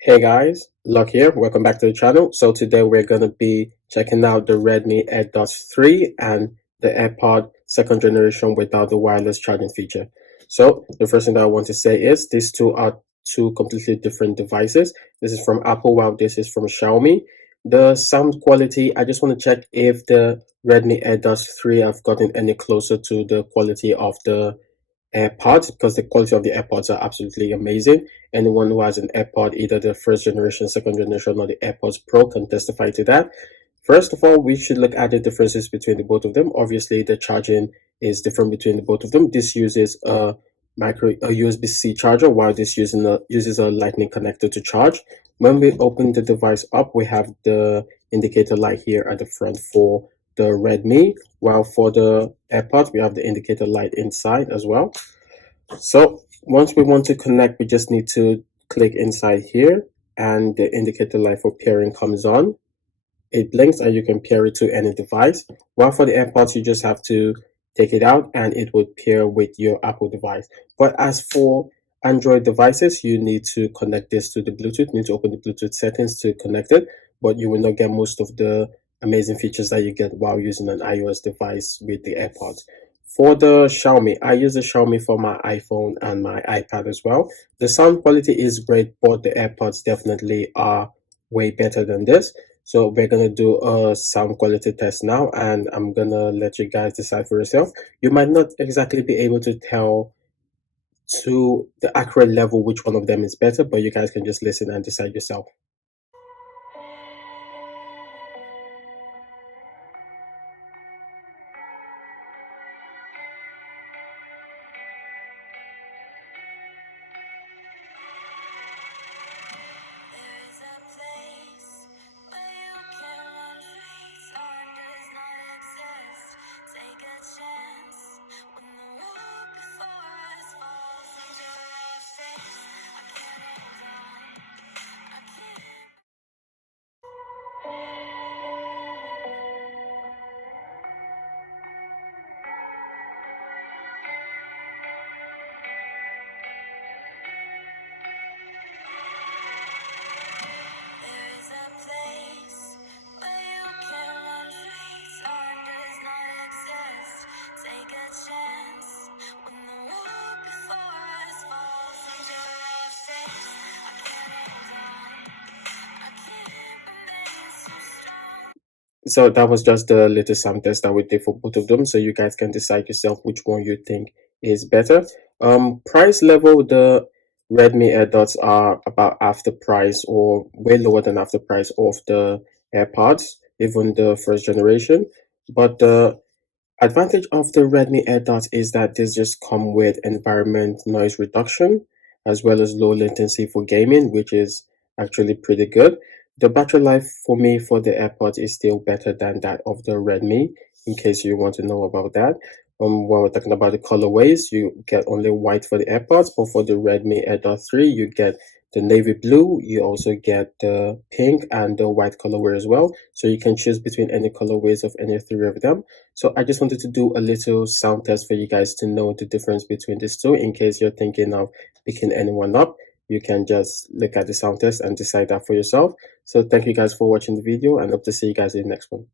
Hey guys, Luck here. Welcome back to the channel. So today we're going to be checking out the Redmi AirDots 3 and the AirPod second generation without the wireless charging feature. So the first thing that I want to say is these two are two completely different devices. This is from Apple while this is from Xiaomi. The sound quality, I just want to check if the Redmi AirDots 3 have gotten any closer to the quality of the AirPods because the quality of the AirPods are absolutely amazing. Anyone who has an AirPod, either the first generation, second generation, or the AirPods Pro, can testify to that. First of all, we should look at the differences between the both of them. Obviously, the charging is different between the both of them. This uses a USB-C charger, while this uses a Lightning connector to charge. When we open the device up, we have the indicator light here at the front for the Redmi, while for the AirPods, we have the indicator light inside as well. So once we want to connect, we just need to click inside here and the indicator light for pairing comes on. It blinks and you can pair it to any device. While for the AirPods, you just have to take it out and it would pair with your Apple device. But as for Android devices, you need to connect this to the Bluetooth. You need to open the Bluetooth settings to connect it, but you will not get most of the amazing features that you get while using an iOS device with the AirPods. For the Xiaomi, I use the Xiaomi for my iPhone and my iPad as well. The sound quality is great, but the AirPods definitely are way better than this. So we're gonna do a sound quality test now, and I'm gonna let you guys decide for yourself. You might not exactly be able to tell to the accurate level which one of them is better, but you guys can just listen and decide yourself. So that was just the little sound test that we did for both of them. So you guys can decide yourself which one you think is better. Price level, the Redmi AirDots are about half the price or way lower than half the price of the AirPods, even the first generation. But the advantage of the Redmi AirDots is that these just come with environment noise reduction as well as low latency for gaming, which is actually pretty good. The battery life for me for the AirPods is still better than that of the Redmi, in case you want to know about that. When we're talking about the colorways, you get only white for the AirPods, but for the Redmi AirDot 3, you get the navy blue, you also get the pink and the white colorway as well. So you can choose between any colorways of any three of them. So I just wanted to do a little sound test for you guys to know the difference between these two. In case you're thinking of picking anyone up, you can just look at the sound test and decide that for yourself. So thank you guys for watching the video and hope to see you guys in the next one.